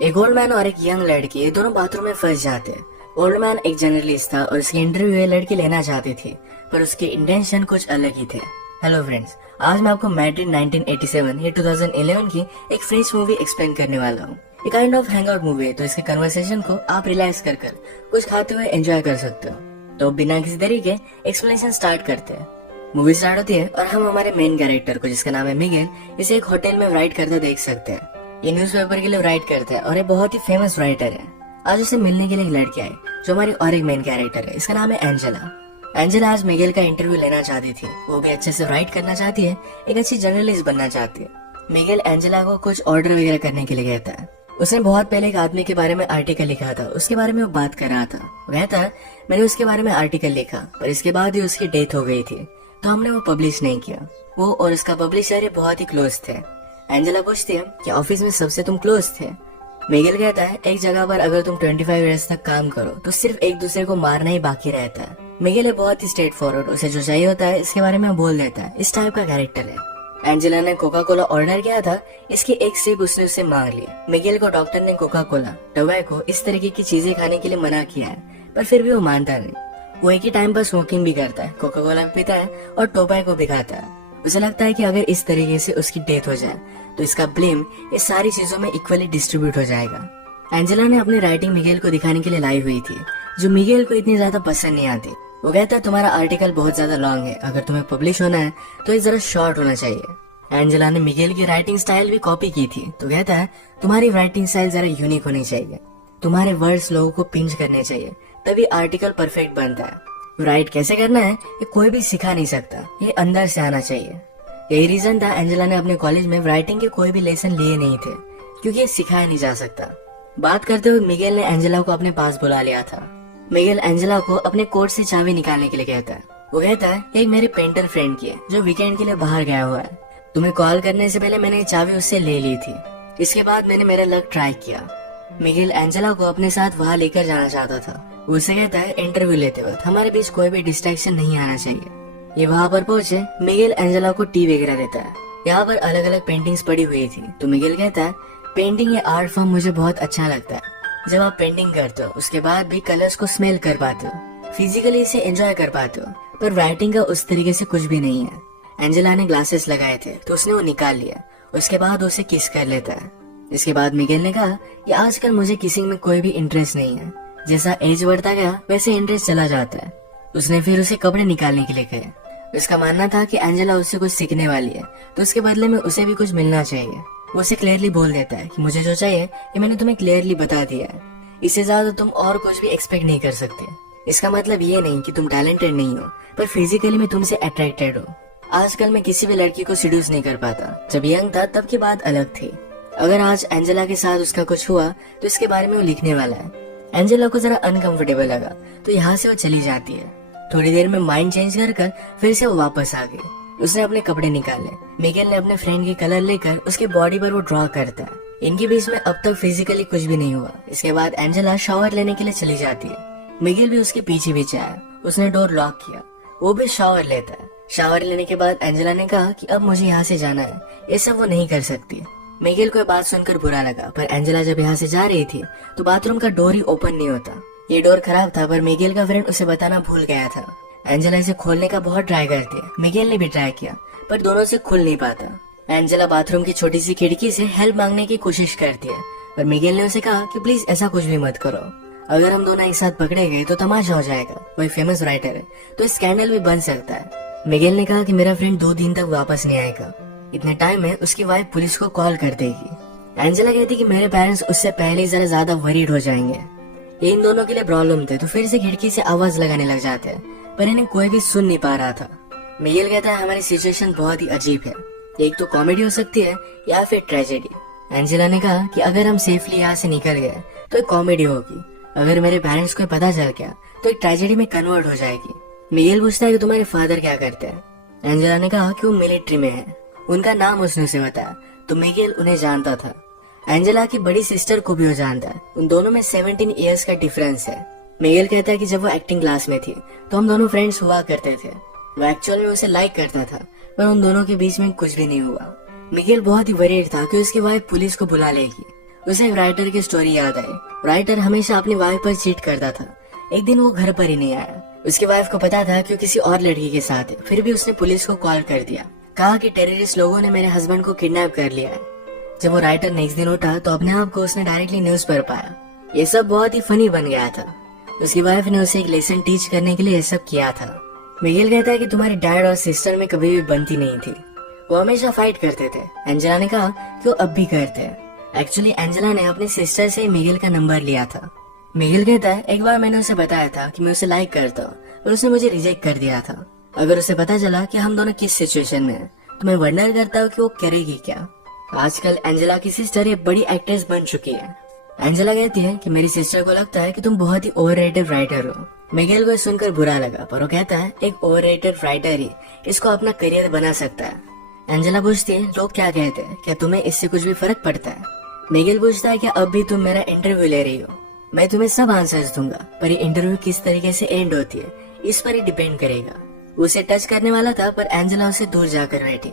एक old man और एक यंग लड़की ये दोनों बाथरूम में फंस जाते हैं। ओल्ड मैन एक जर्नलिस्ट था और उसकी इंटरव्यू ये लड़की लेना चाहती थी, पर उसके इंटेंशन कुछ अलग ही थे। हेलो फ्रेंड्स, आज मैं आपको मैड्रिड 1987 या 2011 की एक फ्रेंच मूवी एक्सप्लेन करने वाला हूँ। ये काइंड ऑफ हैंगआउट मूवी है, तो इसके कन्वर्सेशन को आप रिलैक्स कर कुछ खाते हुए एंजॉय कर सकते हो। तो बिना किसी तरीके एक्सप्लेनेशन स्टार्ट करते हैं। मूवी स्टार्ट होती है और हम हमारे मेन कैरेक्टर को, जिसका नाम है मिगेल, इसे एक होटल में राइट करते देख सकते हैं। ये न्यूज़पेपर के लिए राइट करता है और ये बहुत ही फेमस राइटर है। आज उसे मिलने के लिए एक लड़की आई जो हमारी और एक मेन कैरेक्टर है, इसका नाम है एंजेला। एंजेला आज मिगेल का इंटरव्यू लेना चाहती थी, वो भी अच्छे से राइट करना चाहती है, एक अच्छी जर्नलिस्ट बनना चाहती है। मिगेल एंजेला को कुछ ऑर्डर वगैरह करने के लिए कहता है। उसने बहुत पहले एक आदमी के बारे में आर्टिकल लिखा था, उसके बारे में वो बात कर रहा था। वो कहता है मैंने उसके बारे में आर्टिकल लिखा, पर इसके बाद ही उसकी डेथ हो गई थी, तो हमने वो पब्लिश नहीं किया। वो और उसका पब्लिशर बहुत ही क्लोज थे। एंजेला पूछती है कि ऑफिस में सबसे तुम क्लोज थे। मिगेल कहता है एक जगह पर अगर तुम 25 इयर्स तक काम करो तो सिर्फ एक दूसरे को मारना ही बाकी रहता है। मिगेल है बहुत ही स्ट्रेट फॉरवर्ड, उसे जो चाहिए होता है इसके बारे में बोल देता है। इस टाइप का कैरेक्टर है। एंजेला ने कोका कोला ऑर्डर किया था, इसकी एक सिप उसने उससे मांग ली। मिगेल को डॉक्टर ने कोका कोला, टोबैको इस तरीके की चीजें खाने के लिए मना किया है, पर फिर भी वो मानता नहीं। वो एक ही टाइम पर स्मोकिंग भी करता है, कोका कोला भी पीता है और टोबैको भी खाता है। उसे लगता है कि अगर इस तरीके से उसकी डेथ हो जाए तो इसका ब्लेम इस सारी चीजों में इक्वली डिस्ट्रीब्यूट हो जाएगा। एंजेला ने अपनी राइटिंग मिगेल को दिखाने के लिए लाई हुई थी, जो मिगेल को इतनी ज्यादा पसंद नहीं आती। वो कहता है तुम्हारा आर्टिकल बहुत ज्यादा लॉन्ग है, अगर तुम्हें पब्लिश होना है तो ये जरा शॉर्ट होना चाहिए। एंजेला ने मिगेल की राइटिंग स्टाइल भी कॉपी की थी, तो कहता है तुम्हारी राइटिंग स्टाइल जरा यूनिक होनी चाहिए, तुम्हारे वर्ड्स लोगों को पिंच करने चाहिए, तभी आर्टिकल परफेक्ट बनता है। राइट कैसे करना है ये कोई भी सिखा नहीं सकता, ये अंदर से आना चाहिए। यही रीजन था एंजेला ने अपने कॉलेज में राइटिंग के कोई भी लेसन लिए नहीं थे, क्योंकि ये सिखाया नहीं जा सकता। बात करते हुए मिगेल ने एंजेला को अपने पास बुला लिया था। मिगेल एंजेला को अपने कोट से चाबी निकालने के लिए कहता है। वो कहता है एक मेरे पेंटर फ्रेंड की है जो वीकेंड के लिए बाहर गया हुआ है। तुम्हें कॉल करने से पहले मैंने चाबी उससे ले ली थी, इसके बाद मैंने मेरा लक ट्राई किया। मिगेल एंजेला को अपने साथ वहाँ लेकर जाना चाहता था। वो उसे कहता है इंटरव्यू लेते वक्त हमारे बीच कोई भी डिस्ट्रैक्शन नहीं आना चाहिए। ये वहाँ पर पहुंचे, मिगेल एंजेला को टी वगैरह देता है। यहाँ पर अलग अलग पेंटिंग्स पड़ी हुई थी, तो मिगेल कहता है पेंटिंग या आर्ट फॉर्म मुझे बहुत अच्छा लगता है। जब आप पेंटिंग करते हो उसके बाद भी कलर्स को स्मेल कर पाते हो, फिजिकली इसे एंजॉय कर पाते हो, पर राइटिंग का उस तरीके से कुछ भी नहीं है। एंजेला ने ग्लासेस लगाए थे तो उसने वो निकाल लिया, उसके बाद उसे किस कर लेता है। इसके बाद मिगेल ने कहा कि आजकल मुझे किसिंग में कोई भी इंटरेस्ट नहीं है, जैसा एज बढ़ता गया वैसे इंटरेस्ट चला जाता है। उसने फिर उसे कपड़े निकालने के लिए कहे। उसका मानना था कि एंजेला उससे कुछ सीखने वाली है, तो उसके बदले में उसे भी कुछ मिलना चाहिए। वो उसे क्लियरली बोल देता है कि मुझे जो चाहिए ये मैंने तुम्हें क्लियरली बता दिया है, इससे ज्यादा तुम और कुछ भी एक्सपेक्ट नहीं कर सकते। इसका मतलब ये नहीं कि तुम टैलेंटेड नहीं हो, पर फिजिकली मैं तुमसे अट्रैक्टेड हो। आजकल मैं किसी भी लड़की को सीड्यूस नहीं कर पाता, जब यंग था तब की बात अलग थी। अगर आज एंजेला के साथ उसका कुछ हुआ तो इसके बारे में वो लिखने वाला है। एंजेला को जरा अनकंफर्टेबल लगा तो यहाँ से वो चली जाती है। थोड़ी देर में माइंड चेंज कर फिर से वो वापस आ गई। उसने अपने कपड़े निकाले। मिगेल ने अपने फ्रेंड के कलर लेकर उसके बॉडी पर वो ड्रॉ करता है। इनके बीच में अब तक फिजिकली कुछ भी नहीं हुआ। इसके बाद एंजेला शावर लेने के लिए चली जाती है। मिगेल भी उसके पीछे पीछे आया, उसने डोर लॉक किया, वो भी शावर लेता है। शावर लेने के बाद एंजेला ने कहा कि अब मुझे यहाँ से जाना है, ये सब वो नहीं कर सकती। मिगेल को बात सुनकर बुरा लगा, पर एंजेला जब यहाँ से जा रही थी तो बाथरूम का डोर ही ओपन नहीं होता। ये डोर खराब था, पर मिगेल का फ्रेंड उसे बताना भूल गया था। एंजेला इसे खोलने का बहुत ट्राई करती है। मिगेल ने भी ट्राई किया, पर दोनों से खुल नहीं पाता। एंजेला बाथरूम की छोटी सी खिड़की से हेल्प मांगने की कोशिश करती है, पर मिगेल ने उसे कहा कि प्लीज ऐसा कुछ भी मत करो, अगर हम दोनों एक साथ पकड़े गए तो तमाशा हो जाएगा। वही फेमस राइटर है तो स्कैंडल भी बन सकता है। मिगेल ने कहा कि मेरा फ्रेंड 2 दिन तक वापस नहीं आएगा, इतने टाइम में उसकी वाइफ पुलिस को कॉल कर देगी। एंजेला कहती कि मेरे पेरेंट्स उससे पहले ही जरा ज्यादा वरीड हो जाएंगे। ये इन दोनों के लिए प्रॉब्लम थे, तो फिर से खिड़की से आवाज लगाने लग जाते हैं, पर इन्हें कोई भी सुन नहीं पा रहा था। मिगेल कहता है हमारी सिचुएशन बहुत ही अजीब है, एक तो कॉमेडी हो सकती है या फिर ट्रेजेडी। एंजेला ने कहा कि अगर हम सेफली यहाँ से निकल गए तो एक कॉमेडी होगी, अगर मेरे पेरेंट्स को पता चल गया तो एक ट्रेजेडी में कन्वर्ट हो जाएगी। मिगेल पूछता है कि तुम्हारे फादर क्या करते हैं। एंजेला ने कहा कि वो मिलिट्री में है, उनका नाम उसने उसे बताया, तो मिगेल उन्हें जानता था। एंजेला की बड़ी सिस्टर को भी वो जानता है, उन दोनों में 17 इयर्स का डिफरेंस है। मिगेल कहता है कि जब वो एक्टिंग क्लास में थी तो हम दोनों फ्रेंड्स हुआ करते थे, वो एक्चुअल में उसे लाइक करता था, पर उन दोनों के बीच में कुछ भी नहीं हुआ। मिगेल बहुत ही वरीड था कि उसकी वाइफ पुलिस को बुला लेगी। उसे एक राइटर की स्टोरी याद आई। राइटर हमेशा अपनी वाइफ पर चीट करता था। एक दिन वो घर पर ही नहीं आया। उसकी वाइफ को पता था कि वो किसी और लड़की के साथ है, फिर भी उसने पुलिस को कॉल कर दिया। कहा कि टेररिस्ट लोगों ने मेरे हस्बैंड को किडनैप कर लिया है। जब वो राइटर नेक्स्ट दिन उठा तो अपने आप को उसने डायरेक्टली न्यूज पर पाया। ये सब बहुत ही फनी बन गया था। उसकी वाइफ ने उसे एक लेसन टीच करने के लिए ये सब किया था। मिगेल कहता है कि तुम्हारी डैड और सिस्टर में कभी भी बनती नहीं थी, वो हमेशा फाइट करते थे। एंजेला ने कहा कि वो अब भी करते हैं। एक्चुअली एंजेला ने अपनी सिस्टर से मिगेल का नंबर लिया था। मिगेल कहता है एक बार मैंने उसे बताया था कि मैं उसे लाइक करता हूँ और उसने मुझे रिजेक्ट कर दिया था। अगर उसे पता चला कि हम दोनों किस सिचुएशन में हैं, तो मैं वंडर करता हूँ कि वो करेगी क्या। आजकल एंजेला की सिस्टर एक बड़ी एक्ट्रेस बन चुकी है। एंजेला कहती है कि मेरी सिस्टर को लगता है कि तुम बहुत ही ओवररेटेड राइटर हो। मिगेल को सुनकर बुरा लगा, पर वो कहता है एक ओवररेटेड राइटर ही इसको अपना करियर बना सकता है। एंजेला पूछती है लोग क्या कहते हैं, क्या तुम्हें इससे कुछ भी फर्क पड़ता है। मिगेल पूछता है कि अब भी तुम मेरा इंटरव्यू ले रही हो, मैं तुम्हें सब आंसर्स दूंगा, पर ये इंटरव्यू किस तरीके से एंड होती है इस पर ही डिपेंड करेगा। उसे टच करने वाला था, पर एंजेला उसे दूर जाकर बैठी।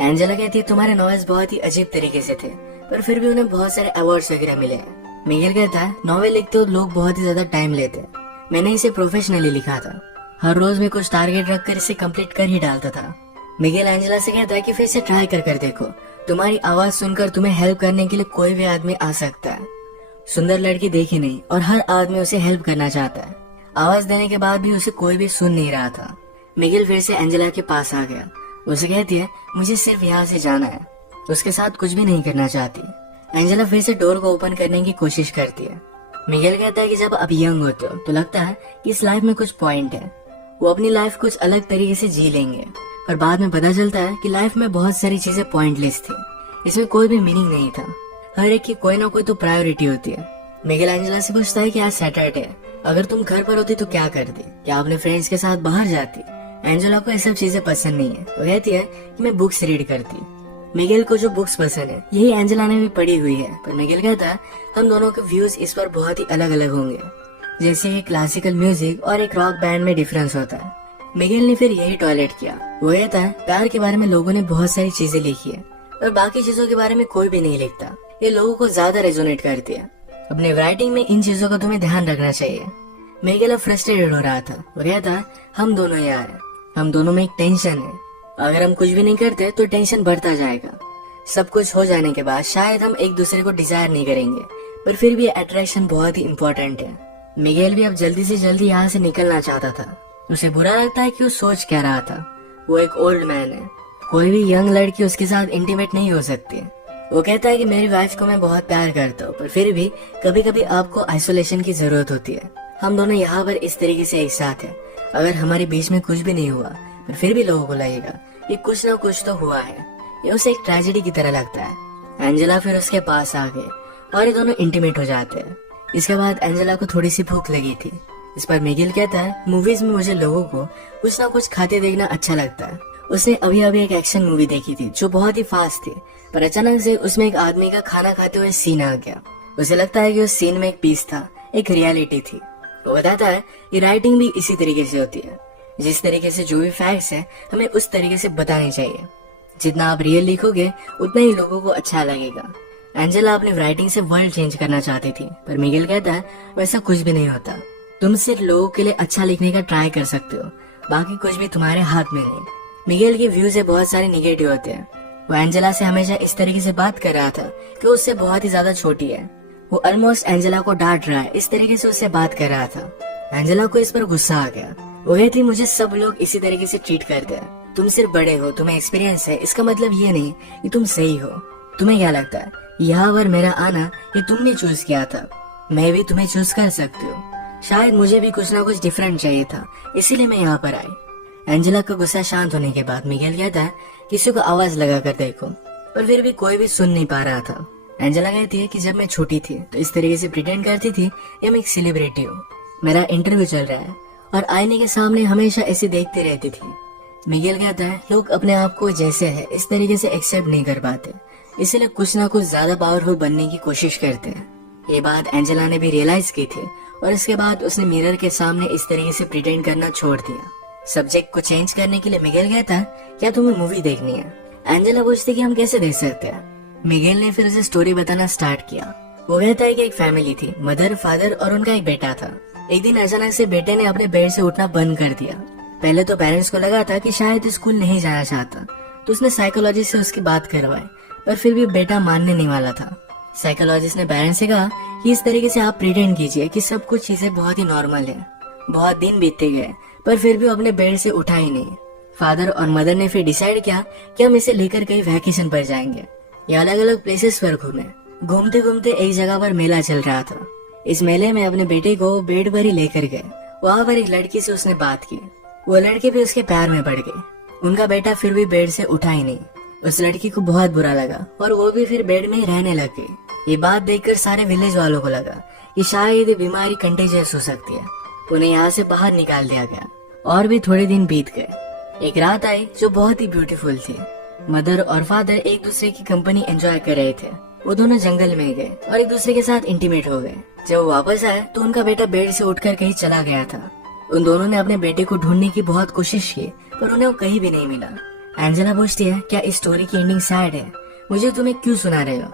एंजेला कहती है तुम्हारे नॉवेल्स बहुत ही अजीब तरीके से थे, पर फिर भी उन्हें बहुत सारे अवार्ड्स वगैरह मिले हैं। मिगेल कहता है नॉवेल लिखते हो लोग बहुत ही ज्यादा टाइम लेते हैं, मैंने इसे प्रोफेशनली लिखा था, हर रोज में कुछ टारगेट रखकर इसे कंप्लीट कर ही डालता था। मिगेल एंजेला से कहता है कि फिर से ट्राई कर देखो, तुम्हारी आवाज सुनकर तुम्हें हेल्प करने के लिए कोई भी आदमी आ सकता है। सुंदर लड़की देखी नहीं और हर आदमी उसे हेल्प करना चाहता है। आवाज देने के बाद भी उसे कोई भी सुन नहीं रहा था। मिगेल फिर से एंजेला के पास आ गया। उसे कहती है मुझे सिर्फ यहाँ से जाना है, उसके साथ कुछ भी नहीं करना चाहती। एंजेला फिर से डोर को ओपन करने की कोशिश करती है। मिगेल कहता है कि जब आप यंग होते हो तो लगता है कि इस लाइफ में कुछ पॉइंट है, वो अपनी लाइफ कुछ अलग तरीके से जी लेंगे, पर बाद में पता चलता है कि लाइफ में बहुत सारी चीजें पॉइंटलेस थी, इसमें कोई भी मीनिंग नहीं था। हर एक की कोई ना कोई तो प्रायोरिटी होती है। मिगेल एंजेला से पूछता है कि आज सैटरडे है, अगर तुम घर पर होती तो क्या करती, क्या अपने फ्रेंड्स के साथ बाहर जाती। एंजेला को ये सब चीजें पसंद नहीं है। वो कहती है कि मैं बुक्स रीड करती। मिगेल को जो बुक्स पसंद है यही एंजेला ने भी पढ़ी हुई है, पर मिगेल कहता है हम दोनों के व्यूज इस पर बहुत ही अलग अलग होंगे, जैसे कि क्लासिकल म्यूजिक और एक रॉक बैंड में डिफरेंस होता है। मिगेल ने फिर यही टॉयलेट किया। वो कहता है प्यार के बारे में लोगों ने बहुत सारी चीजें लिखी है, पर बाकी चीजों के बारे में कोई भी नहीं लिखता, ये लोगों को ज्यादा रेजोनेट करती है। अपने राइटिंग में इन चीजों का तुम्हें ध्यान रखना चाहिए। मिगेल अब फ्रस्ट्रेटेड हो रहा था। वो कहता है हम दोनों यार हैं, हम दोनों में एक टेंशन है, अगर हम कुछ भी नहीं करते तो टेंशन बढ़ता जाएगा। सब कुछ हो जाने के बाद शायद हम एक दूसरे को डिजायर नहीं करेंगे, पर फिर भी अट्रैक्शन बहुत ही इम्पोर्टेंट है। मिगेल भी अब जल्दी से जल्दी यहाँ से निकलना चाहता था। उसे बुरा लगता है कि वो सोच क्या रहा था। वो एक ओल्ड मैन है, कोई भी यंग लड़की उसके साथ इंटीमेट नहीं हो सकती। वो कहता है कि मेरी वाइफ को मैं बहुत प्यार करता हूँ, पर फिर भी कभी कभी आपको आइसोलेशन की जरूरत होती है। हम दोनों यहाँ पर इस तरीके से एक साथ हैं, अगर हमारे बीच में कुछ भी नहीं हुआ पर फिर भी लोगों को लगेगा ये कुछ ना कुछ तो हुआ है। ये उसे एक ट्रेजेडी की तरह लगता है। एंजेला फिर उसके पास आ गए और ये दोनों इंटीमेट हो जाते हैं। इसके बाद एंजेला को थोड़ी सी भूख लगी थी। इस पर मिगेल कहता है मूवीज में मुझे लोगों को कुछ ना कुछ खाते देखना अच्छा लगता है। उसने अभी अभी एक एक्शन मूवी देखी थी जो बहुत ही फास्ट थी, पर अचानक से उसमें एक आदमी का खाना खाते हुए सीन आ गया। उसे लगता है कि उस सीन में एक पीस था, एक रियलिटी थी। वो बताता है ये राइटिंग भी इसी तरीके से होती है, जिस तरीके से जो भी फैक्ट्स है हमें उस तरीके से बताने चाहिए। जितना आप रियल लिखोगे उतना ही लोगों को अच्छा लगेगा। एंजेला अपनी राइटिंग से वर्ल्ड चेंज करना चाहती थी, पर मिगेल कहता है वैसा कुछ भी नहीं होता। तुम सिर्फ लोगों के लिए अच्छा लिखने का ट्राई कर सकते हो, बाकी कुछ भी तुम्हारे हाथ में नहीं। मिगेल के व्यूज से बहुत सारे निगेटिव होते हैं। वो एंजेला से हमेशा इस तरीके से बात कर रहा था कि उससे बहुत ही ज्यादा छोटी है। वो ऑलमोस्ट एंजेला को डांट रहा है, इस तरीके से उससे बात कर रहा था। एंजेला को इस पर गुस्सा आ गया। वो कहती मुझे सब लोग इसी तरीके से ट्रीट करते हैं, तुम सिर्फ बड़े हो, तुम्हें एक्सपीरियंस है, इसका मतलब ये नहीं कि तुम सही हो। तुम्हें क्या लगता है यहाँ पर मेरा आना ये तुमने चूज किया था, मैं भी तुम्हें चूज कर सकती हूँ। शायद मुझे भी कुछ ना कुछ डिफरेंट चाहिए था, इसीलिए मैं यहाँ पर आई। एंजेला का गुस्सा शांत होने के बाद मिगेल कहता है किसी को आवाज लगा कर देखो, पर फिर भी कोई भी सुन नहीं पा रहा था। एंजेला कहती है कि जब मैं छोटी थी तो इस तरीके से प्रिटेंड करती थी कि मैं एक सेलिब्रिटी हूँ, मेरा इंटरव्यू चल रहा है, और आईने के सामने हमेशा ऐसे देखती रहती थी। मिगेल कहता है लोग अपने आप को जैसे है इस तरीके से एक्सेप्ट नहीं कर पाते, इसलिए कुछ ना कुछ ज्यादा पावरफुल बनने की कोशिश करते हैं। ये बात एंजेला ने भी रियलाइज की थी, और इसके बाद उसने मिरर के सामने इस तरीके से प्रिटेंड करना छोड़ दिया। सब्जेक्ट को चेंज करने के लिए मिगेल कहता है क्या तुम्हें मूवी देखनी है। एंजेला पूछती कि हम कैसे देख सकते हैं। मिगेल ने फिर उसे स्टोरी बताना स्टार्ट किया। वो कहता है कि एक फैमिली थी, मदर, फादर और उनका एक बेटा था। एक दिन अचानक से बेटे ने अपने बेड से उठना बंद कर दिया। पहले तो पेरेंट्स को लगा था कि शायद स्कूल नहीं जाना चाहता, तो उसने साइकोलॉजिस्ट से उसकी बात करवाई, पर फिर भी बेटा मानने नहीं वाला था। साइकोलॉजिस्ट ने पेरेंट्स से कहा कि इस तरीके से आप प्रिटेंड कीजिए कि सब कुछ चीजें बहुत ही नॉर्मल है। बहुत दिन बीतते गए, पर फिर भी वो अपने बेड से उठा ही नहीं। फादर और मदर ने फिर डिसाइड किया कि हम इसे लेकर कहीं वैकेशन पर जाएंगे। ये अलग अलग प्लेसेस पर घूमे। घूमते घूमते एक जगह पर मेला चल रहा था। इस मेले में अपने बेटे को बेड पर ही लेकर गए। वहाँ पर एक लड़की से उसने बात की। वो लड़की भी उसके प्यार में पड़ गई। उनका बेटा फिर भी बेड से उठा ही नहीं। उस लड़की को बहुत बुरा लगा और वो भी फिर बेड में ही रहने लग गई। ये बात देखकर सारे विलेज वालों को लगा कि शायद ये बीमारी कंटेजियस हो सकती है। उन्हें यहाँ से बाहर निकाल दिया गया। और भी थोड़े दिन बीत गए। एक रात आई जो बहुत ही ब्यूटीफुल थी। मदर और फादर एक दूसरे की कंपनी एंजॉय कर रहे थे। वो दोनों जंगल में गए और एक दूसरे के साथ इंटीमेट हो गए। जब वो वापस आए तो उनका बेटा बेड से उठकर कहीं चला गया था। उन दोनों ने अपने बेटे को ढूंढने की बहुत कोशिश की, पर उन्हें वो कहीं भी नहीं मिला। एंजेला पूछती है, क्या इस स्टोरी की एंडिंग सैड है? मुझे तुम्हें क्यों सुना रहे हो?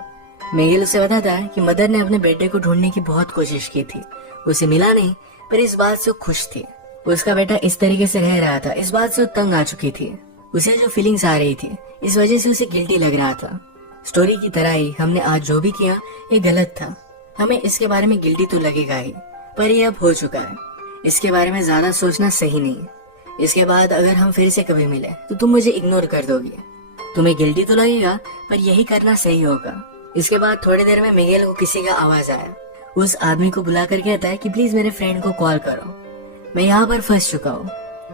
मिगेल उसे बताता है कि मदर ने अपने बेटे को ढूंढने की बहुत कोशिश की थी, उसे मिला नहीं, पर इस बात से वो खुश थी। उसका बेटा इस तरीके से रह रहा था, इस बात से वो तंग आ चुकी थी। उसे जो फीलिंग्स आ रही थी, इस वजह से उसे गिल्टी लग रहा था। स्टोरी की तरह ही हमने आज जो भी किया ये गलत था। हमें इसके बारे में गिल्टी तो लगेगा ही, पर ये अब हो चुका है। इसके बारे में ज्यादा सोचना सही नहीं है। इसके बाद अगर हम फिर से कभी मिले तो तुम मुझे इग्नोर कर दोगी। तुम्हें गिल्टी तो लगेगा, पर यही करना सही होगा। इसके बाद थोड़ी देर में मिगेल को किसी का आवाज आया। उस आदमी को बुलाकर कहता है कि प्लीज मेरे फ्रेंड को कॉल करो, मैं यहाँ पर फंस चुका हूँ।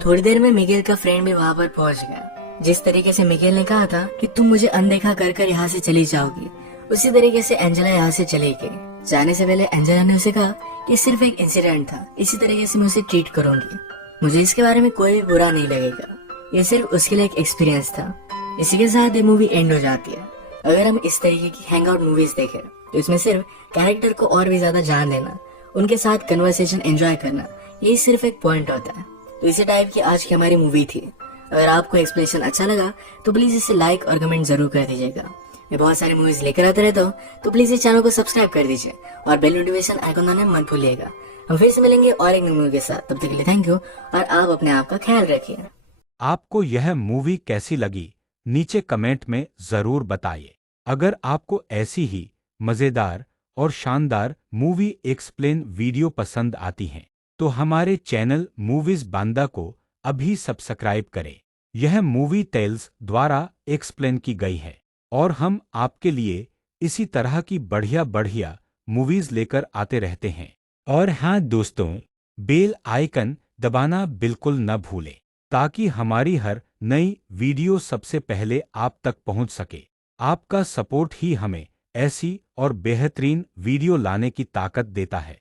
थोड़ी देर में मिगेल का फ्रेंड भी वहाँ पर पहुँच गया। जिस तरीके से मिगेल ने कहा था कि तुम मुझे अनदेखा कर कर यहाँ से चली जाओगी, उसी तरीके से एंजेला यहाँ से चली गई। जाने से पहले एंजेला ने उसे कहा कि सिर्फ एक इंसिडेंट था, इसी तरीके से मैं उसे ट्रीट करूंगी। मुझे इसके बारे में कोई भी बुरा नहीं लगेगा। ये सिर्फ उसके लिए एक एक्सपीरियंस था। इसी के साथ ये मूवी एंड हो जाती है। अगर हम इस तरीके की हैंग आउट मूवीज देखें तो इसमें सिर्फ कैरेक्टर को और भी ज्यादा जान देना, उनके साथ कन्वर्सेशन एंजॉय करना, यही सिर्फ एक पॉइंट होता है। तो इसी टाइप की आज की हमारी मूवी थी। अगर आपको एक्सप्लेनेशन अच्छा लगा तो प्लीज इसे लाइक और कमेंट जरूर कर दीजिएगा। मैं बहुत सारी मूवीज लेकर आता रहता हूँ, तो प्लीज इस चैनल को सब्सक्राइब कर दीजिए और बेल नोटिफिकेशन आइकन दबाना मत भूलिएगा। हम फिर से मिलेंगे और एक नई मूवी के साथ। तब तक के लिए थैंक यू और आप अपने आप का ख्याल रखिए। आपको यह मूवी कैसी लगी नीचे कमेंट में जरूर बताइए। अगर आपको ऐसी ही मजेदार और शानदार मूवी एक्सप्लेन वीडियो पसंद आती हैं तो हमारे चैनल मूवीज बांदा को अभी सब्सक्राइब करें। यह मूवी टेल्स द्वारा एक्सप्लेन की गई है और हम आपके लिए इसी तरह की बढ़िया बढ़िया मूवीज लेकर आते रहते हैं। और हाँ दोस्तों, बेल आइकन दबाना बिल्कुल न भूलें ताकि हमारी हर नई वीडियो सबसे पहले आप तक पहुंच सके। आपका सपोर्ट ही हमें ऐसी और बेहतरीन वीडियो लाने की ताकत देता है।